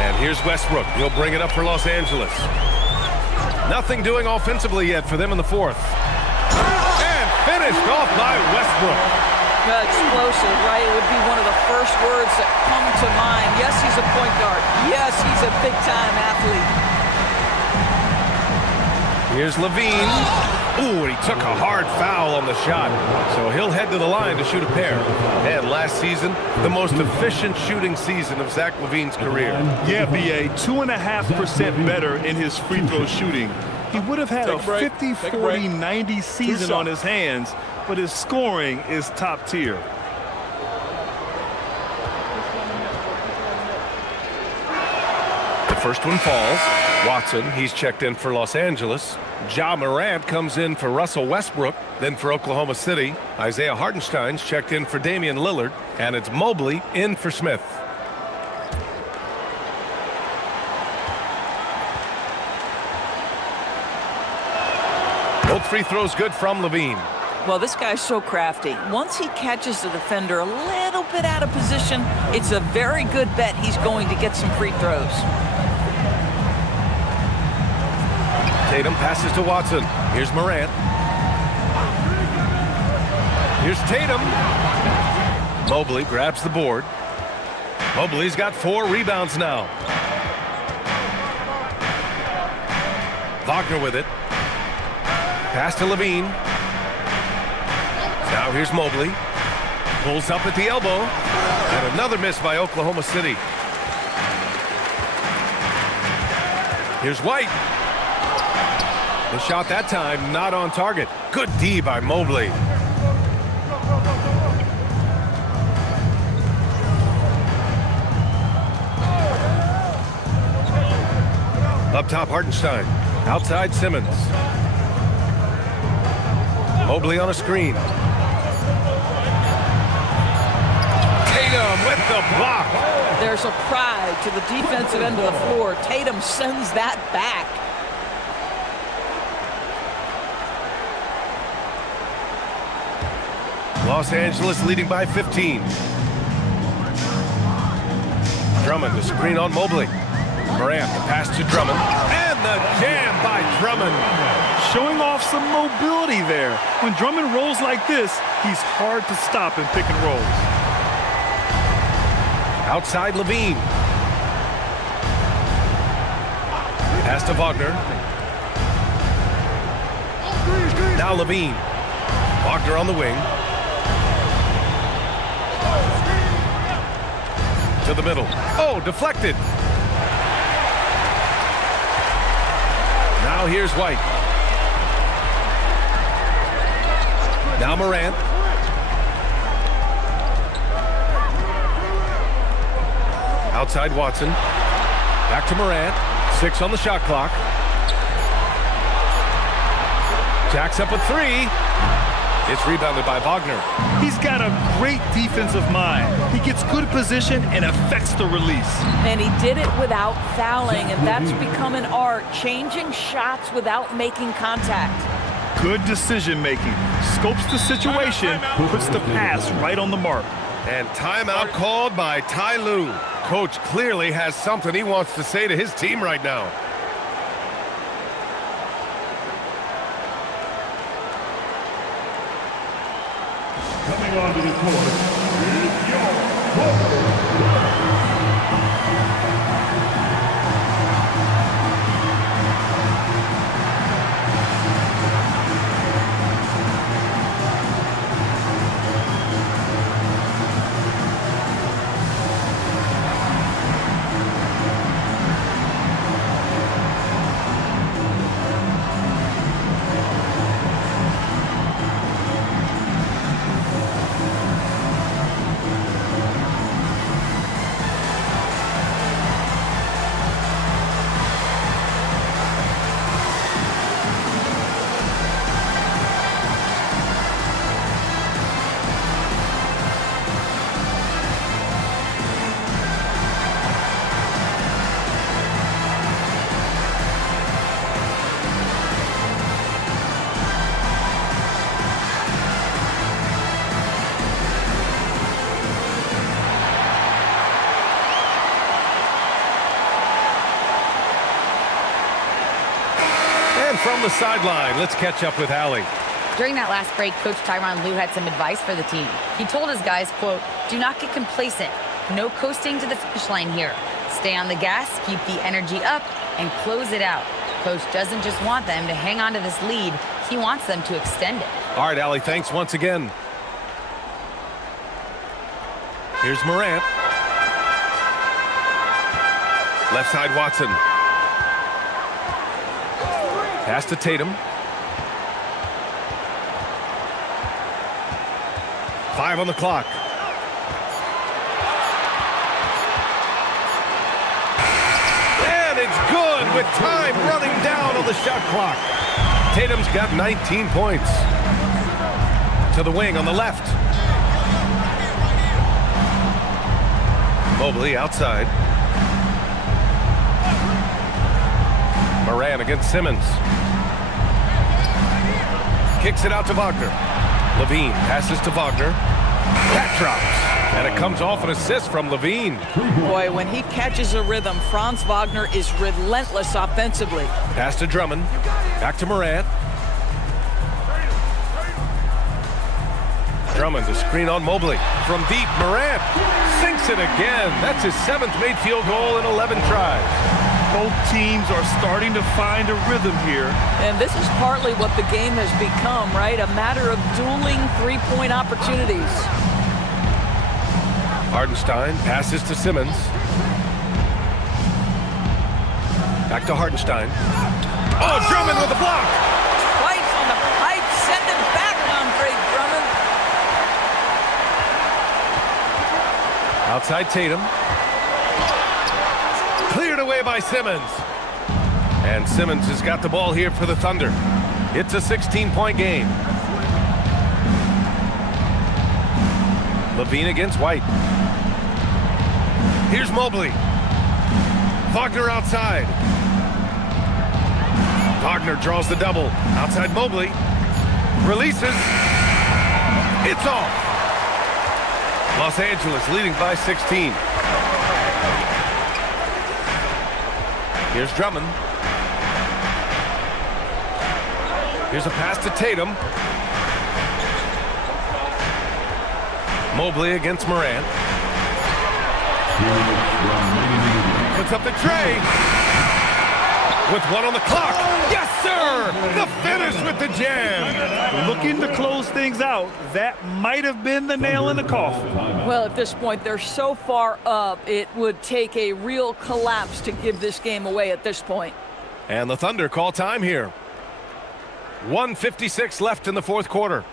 And here's Westbrook. He'll bring it up for Los Angeles. Nothing doing offensively yet for them in the fourth. And finished off by Westbrook. Explosive, right? It would be one of the first words that come to mind. Yes, he's a point guard. Yes, he's a big-time athlete. Here's Levine. Ooh, he took a hard foul on the shot. So he'll head to the line to shoot a pair. And last season, the most efficient shooting season of Zach LaVine's career. Yeah, B.A., 2.5% better in his free throw shooting. He would have had a 50, 40, 90 season on his hands, but his scoring is top tier. The first one falls. Watson, he's checked in for Los Angeles. Ja Morant comes in for Russell Westbrook, then for Oklahoma City. Isaiah Hartenstein's checked in for Damian Lillard, and it's Mobley in for Smith. Both free throws good from Levine. Well, this guy's so crafty. Once he catches the defender a little bit out of position, it's a very good bet he's going to get some free throws. Tatum passes to Watson. Here's Morant. Here's Tatum. Mobley grabs the board. Mobley's got 4 rebounds now. Wagner with it. Pass to Levine. Now here's Mobley. Pulls up at the elbow. And another miss by Oklahoma City. Here's White. The shot that time not on target. Good D by Mobley. Up top, Hartenstein. Outside, Simmons. Mobley on a screen. Tatum with the block. There's a pride to the defensive end of the floor. Tatum sends that back. Los Angeles leading by 15. Drummond, the screen on Mobley. Morant, the pass to Drummond. And the jam by Drummond. Showing off some mobility there. When Drummond rolls like this, he's hard to stop in pick and rolls. Outside Levine. Pass to Wagner. Now Levine. Wagner on the wing. To the middle. Oh, deflected. Now here's White. Now Morant. Outside Watson. Back to Morant. 6 on the shot clock. Jacks up a 3. It's rebounded by Wagner. He's got a great defensive mind. He gets good position and affects the release. And he did it without fouling, and that's become an art, changing shots without making contact. Good decision making. Scopes the situation, puts the pass right on the mark. And timeout called by Ty Lue. Coach clearly has something he wants to say to his team right now. Coming onto the court is your forward. from the sideline. Let's catch up with Allie. During that last break, Coach Tyronn Lue had some advice for the team. He told his guys, quote, "Do not get complacent. No coasting to the finish line here. Stay on the gas, keep the energy up, and close it out." Coach doesn't just want them to hang on to this lead. He wants them to extend it. All right, Allie, thanks once again. Here's Morant. Left side, Watson. Pass to Tatum. 5 on the clock. And it's good with time running down on the shot clock. Tatum's got 19 points. To the wing on the left. Mobley outside. Morant against Simmons. Kicks it out to Wagner. Levine passes to Wagner. That drops. And it comes off an assist from Levine. Boy, when he catches a rhythm, Franz Wagner is relentless offensively. Pass to Drummond. Back to Morant. Drummond, the screen on Mobley. From deep, Morant sinks it again. That's his 7th made field goal in 11 tries. Both teams are starting to find a rhythm here. And this is partly what the game has become, right? A matter of dueling three-point opportunities. Hardenstein passes to Simmons. Back to Hardenstein. Oh, Drummond with a block. Twice on the pipe. Send it back, Andre Drummond. Outside Tatum. Cleared away by Simmons. And Simmons has got the ball here for the Thunder. It's a 16-point game. Levine against White. Here's Mobley. Wagner outside. Wagner draws the double. Outside Mobley. Releases. It's off. Los Angeles leading by 16. Here's Drummond. Here's a pass to Tatum. Mobley against Morant. Puts up the tray. With 1 on the clock. Yes, sir! The finish with the jam. Looking to close things out. That might have been the nail in the coffin. Well, at this point, they're so far up, it would take a real collapse to give this game away at this point. And the Thunder call time here. 1:56 left in the 4th quarter.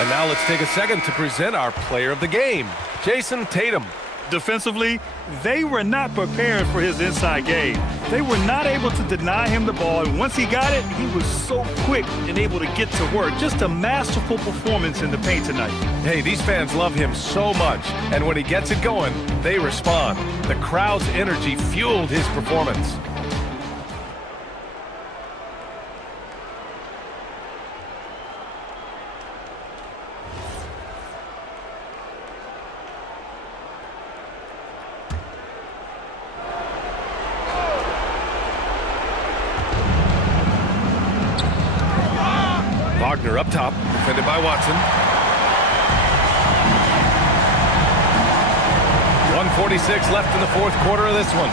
And now let's take a second to present our player of the game, Jason Tatum. Defensively, they were not prepared for his inside game. They were not able to deny him the ball, and once he got it, he was so quick and able to get to work. Just a masterful performance in the paint tonight. Hey, these fans love him so much, and when he gets it going, they respond. The crowd's energy fueled his performance. Wagner up top, defended by Watson. 1:46 left in the 4th quarter of this one.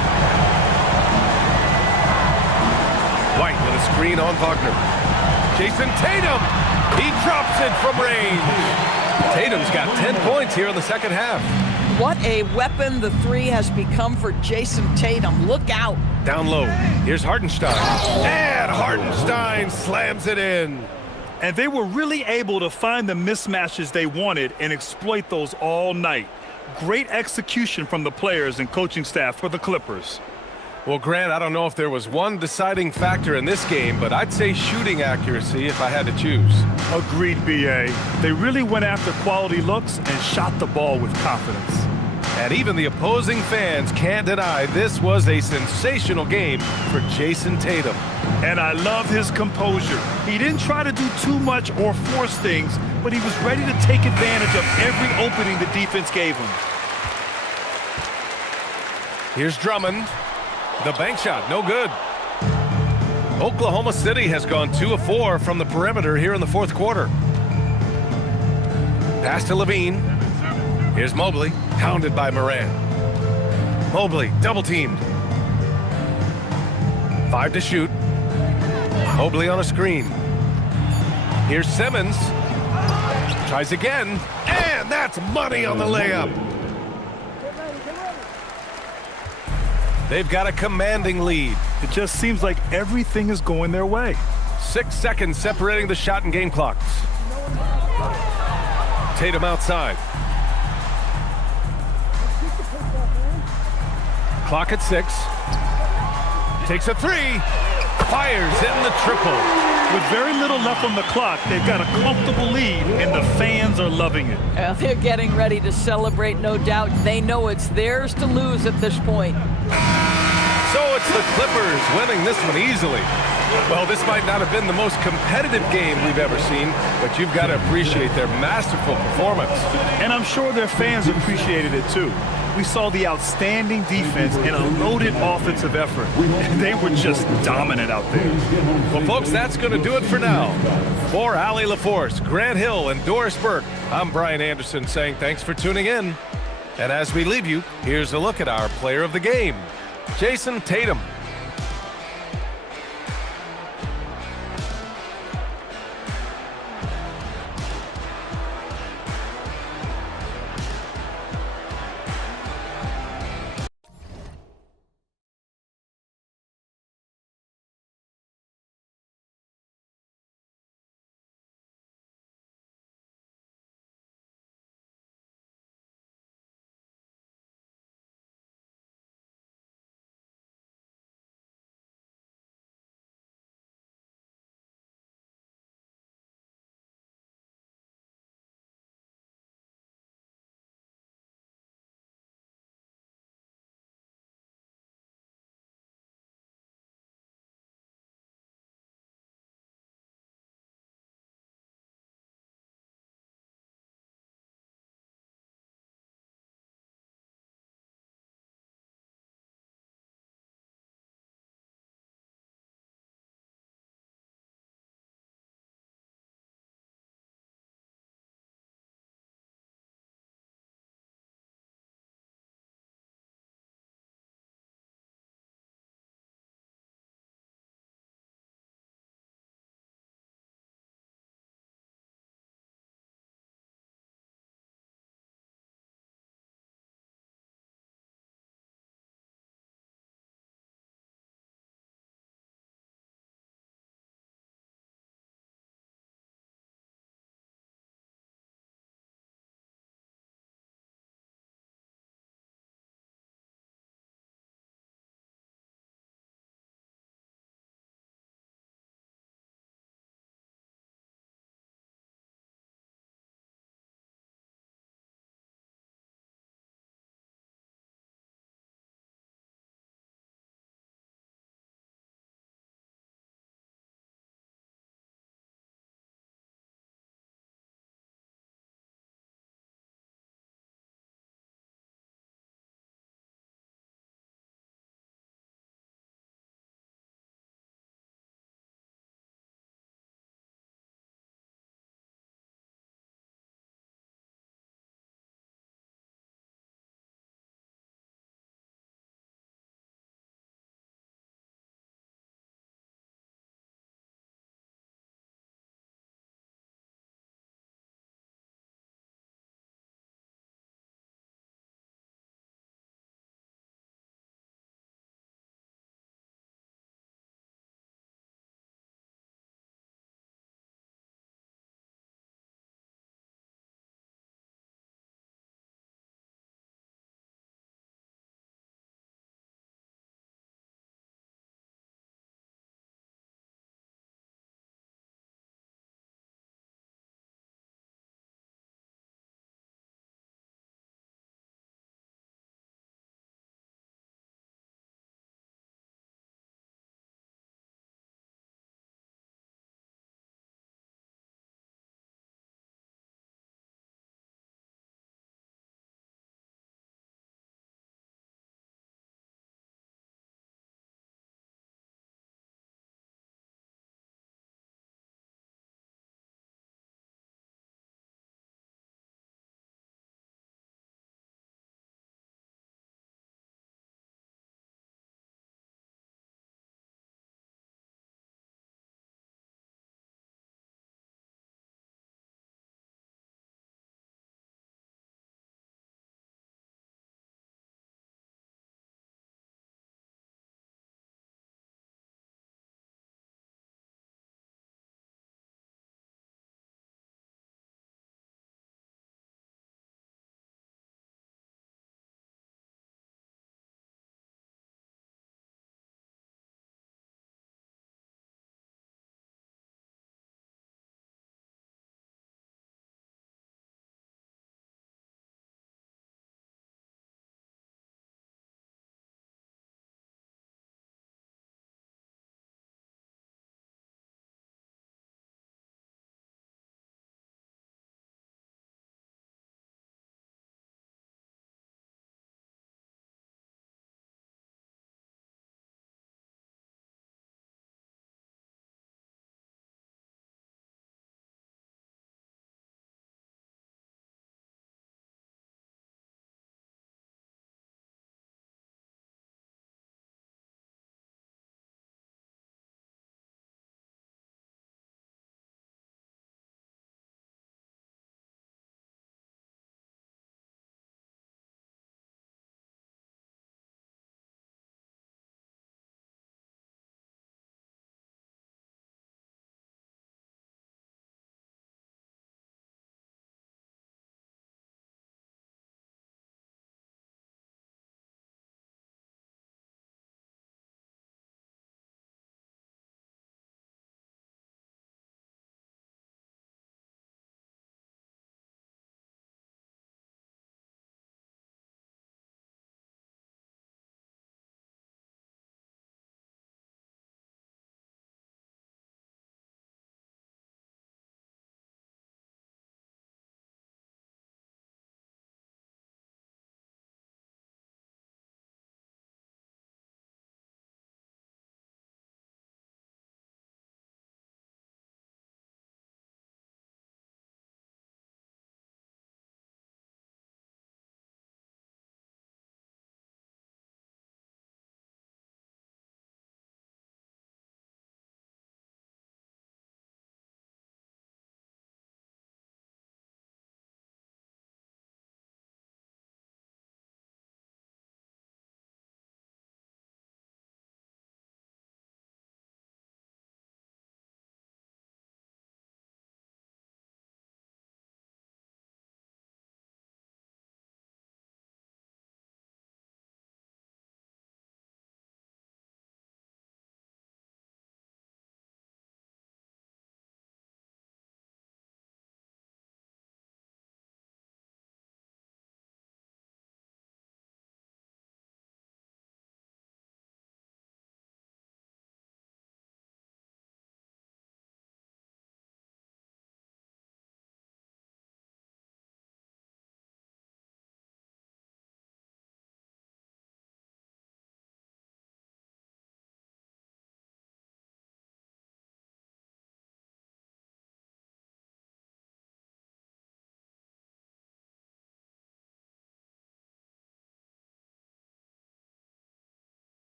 White with a screen on Wagner. Jason Tatum. He drops it from range. Tatum's got 10 points here in the second half. What a weapon the three has become for Jason Tatum. Look out. Down low. Here's Hartenstein. And Hartenstein slams it in. And they were really able to find the mismatches they wanted and exploit those all night. Great execution from the players and coaching staff for the Clippers. Well, Grant, I don't know if there was one deciding factor in this game, but I'd say shooting accuracy if I had to choose. Agreed, B.A. They really went after quality looks and shot the ball with confidence. And even the opposing fans can't deny this was a sensational game for Jason Tatum. And I love his composure. He didn't try to do too much or force things, but he was ready to take advantage of every opening the defense gave him. Here's Drummond. The bank shot, no good. Oklahoma City has gone 2 of 4 from the perimeter here in the fourth quarter. Pass to Levine. Here's Mobley, hounded by Morant. Mobley, double teamed. 5 to shoot. Mobley on a screen. Here's Simmons. Tries again, and that's money on the layup. They've got a commanding lead. It just seems like everything is going their way. 6 seconds separating the shot and game clocks. Tatum outside. Clock at 6. Takes a 3. Fires in the triple. With very little left on the clock, they've got a comfortable lead, and the fans are loving it. They're getting ready to celebrate, no doubt. They know it's theirs to lose at this point. So it's the Clippers winning this one easily. Well, this might not have been the most competitive game we've ever seen, but you've got to appreciate their masterful performance. And I'm sure their fans appreciated it too. We saw the outstanding defense and a loaded offensive effort. They were just dominant out there. Well, folks, that's going to do it for now. For Allie LaForce, Grant Hill, and Doris Burke, I'm Brian Anderson saying thanks for tuning in. And as we leave you, here's a look at our player of the game, Jason Tatum.